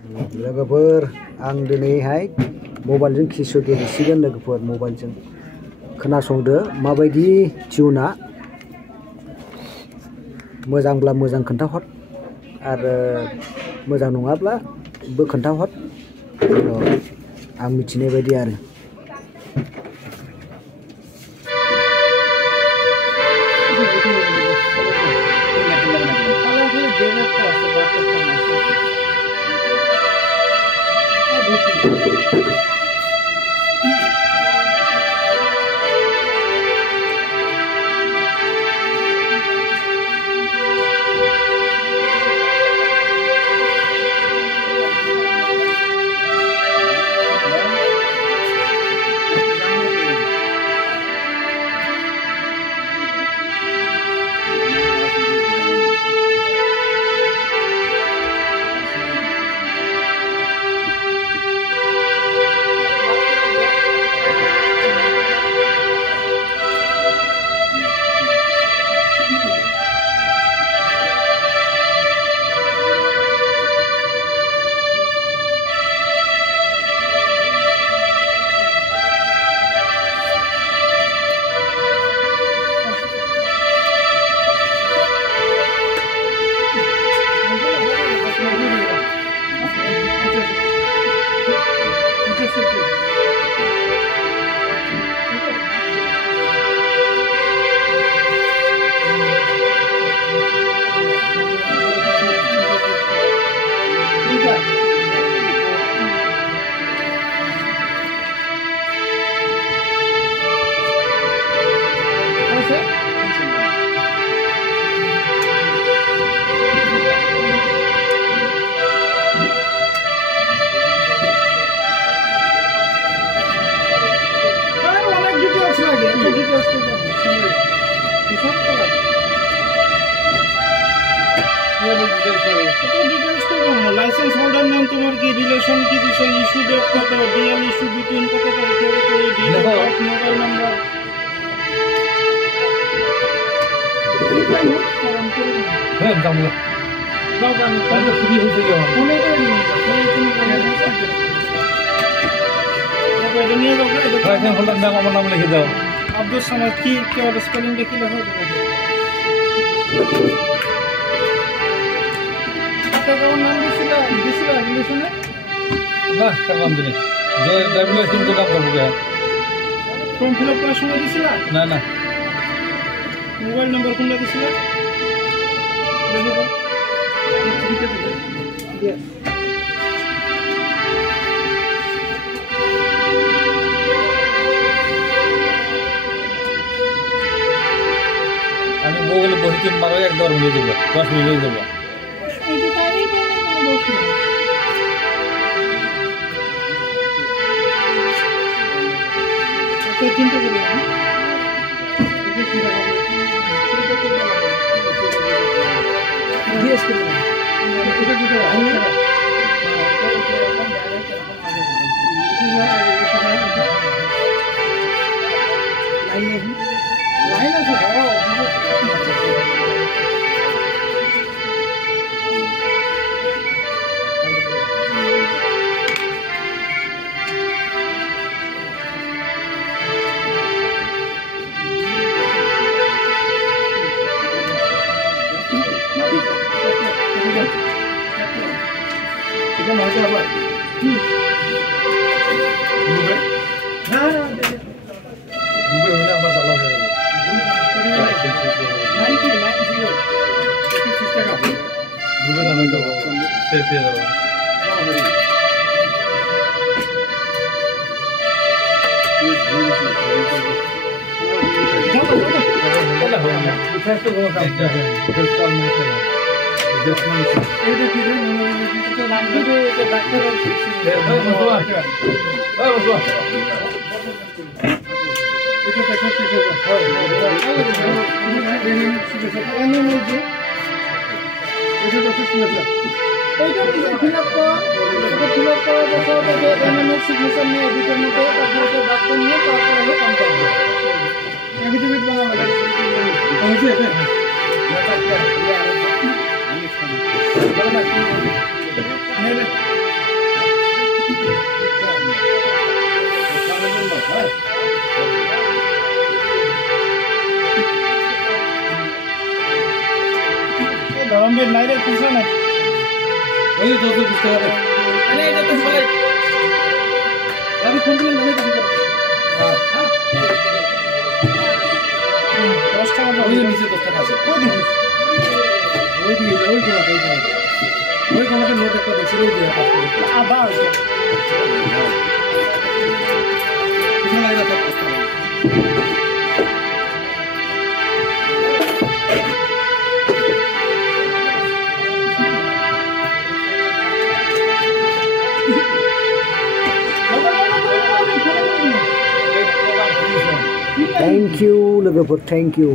लोगोफोर आं दिनैहाय मबाइलजों किसु गेलेसिगोन लोगोफोर मबाइलजों खोनासंदो माबायदि टिउना मोजांब्ला मोजां खोन्थाहर आरो मोजां नङाब्ला बो खोन्थाहर आं मिथिनाय बायदि आरो लाइसेंस होल्डर नाम तुम्हार की रिलेशन की दिशा इशू डेट कत डीएल इशू बिटवीन कत मोबाइल नंबर है जामुला गाव गाव फ्री हो गयो कोने को नहीं लाइसेंस होल्डर नाम আমার नाम लिख দাও আব্দুল সামাদ কি কেবল স্পেলিং দেখিলে হয় नाम दिसिला रिलेशन है ना काम दिने जो ड्राइविंग लाइसेंस को काम कर गया फॉर्म फिल अप करार समय दिसिला ना ना मोबाइल नंबर कोनটা दिसिला यस আমি গুগল বহিতে মারো একবার হয়ে যাব 10 মিনিট হয়ে যাব चिंता करिए সিমেন্ট নাই রে খুচরা নাই ওই তো 20 টাকা দে আরে এটা তো ভাই আমি ফোন দিলাম না তো হ্যাঁ 10 টাকা দাও ওই নিচে 10 টাকা আছে ওই দিকে ওই কোনাতে নোট একটা দেখছিল ওই দিয়া পাস করে আদা আছে কিনা লাগা তো Thank you, logoper. Thank you.